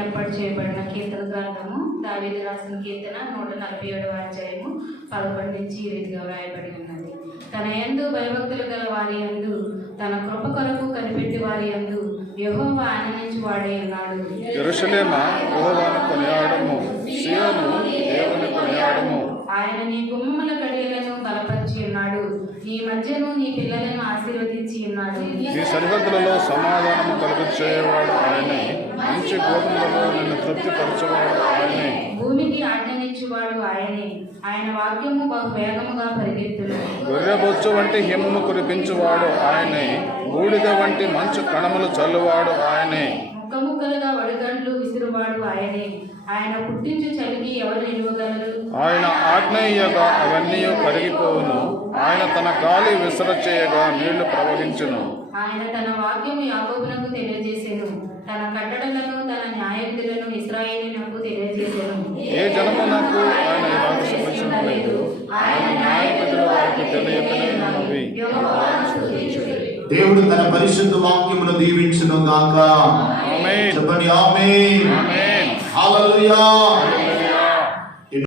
ఏర్పాటు చేయబడిన కీర్తన గ్రంథము దావీదు రాసిన కీర్తన 147వ అధ్యాయము 11 నుంచి ఈ రీతిగా వ్రాయబడి ఉన్నది. తన యందు భయభక్తులు గల వారి యందు, తన కృప కొరకు కనిపెట్టి వారి యందు యెహోవా ఆనందించి వాడే ఉన్నాడు. యెరూషలేమా యెహోవాను కొనియాడము, సీయోను దేవుని కొనియాడము. ఆయన నీ గుమ్మముల కడియలను బలపరిచి ఉన్నాడు, నీ మధ్యను నీ పిల్లలను ఆశీర్వదించి ఉన్నాడు. నీ సరిహద్దులలో సమాధానము కలుగచేయవాడు ఆయనే, మంచి గోధుమలలో నిన్ను తృప్తిపరచువాడు ఆయనే. భూమికి ఆజ్ఞనిచ్చువాడు ఆయనే, ఆయన వాక్యము బహు వేగముగా పరిగెత్తును. గొర్రెబొచ్చు వంటి హిమము కురిపించువాడు ఆయనే, బూడిద వంటి మంచు కణములు చల్లువాడు ఆయనే. ముక్కముక్కలుగా వడిగండ్లు విసురువాడు ఆయనే, ఆయన పుట్టించు చలికి ఎవరు నిలువగలరు? ఆయన ఆజ్ఞేయగా అవన్నీ కరిగిపోవును, ఆయన తన గాలి విసరచేయగా నీళ్లు ప్రవహించును. ఆయన తన వాక్యము యాకోబునకు తెలియజేసెను, తన కట్టడలను తన న్యాయవిధులను ఇశ్రాయేలునకు తెలియజేసెను. ఏ జనమునకు ఆయన ఇలాగ సెలవించలేదు, ఆయన న్యాయవిధులు వారికి తెలియకనేవి. దేవుడు తన పరిశుద్ధ వాక్యమును దీవించును గాక. ఆమేన్. చెప్పండి ఆమేన్. ఆమేన్. హల్లెలూయా.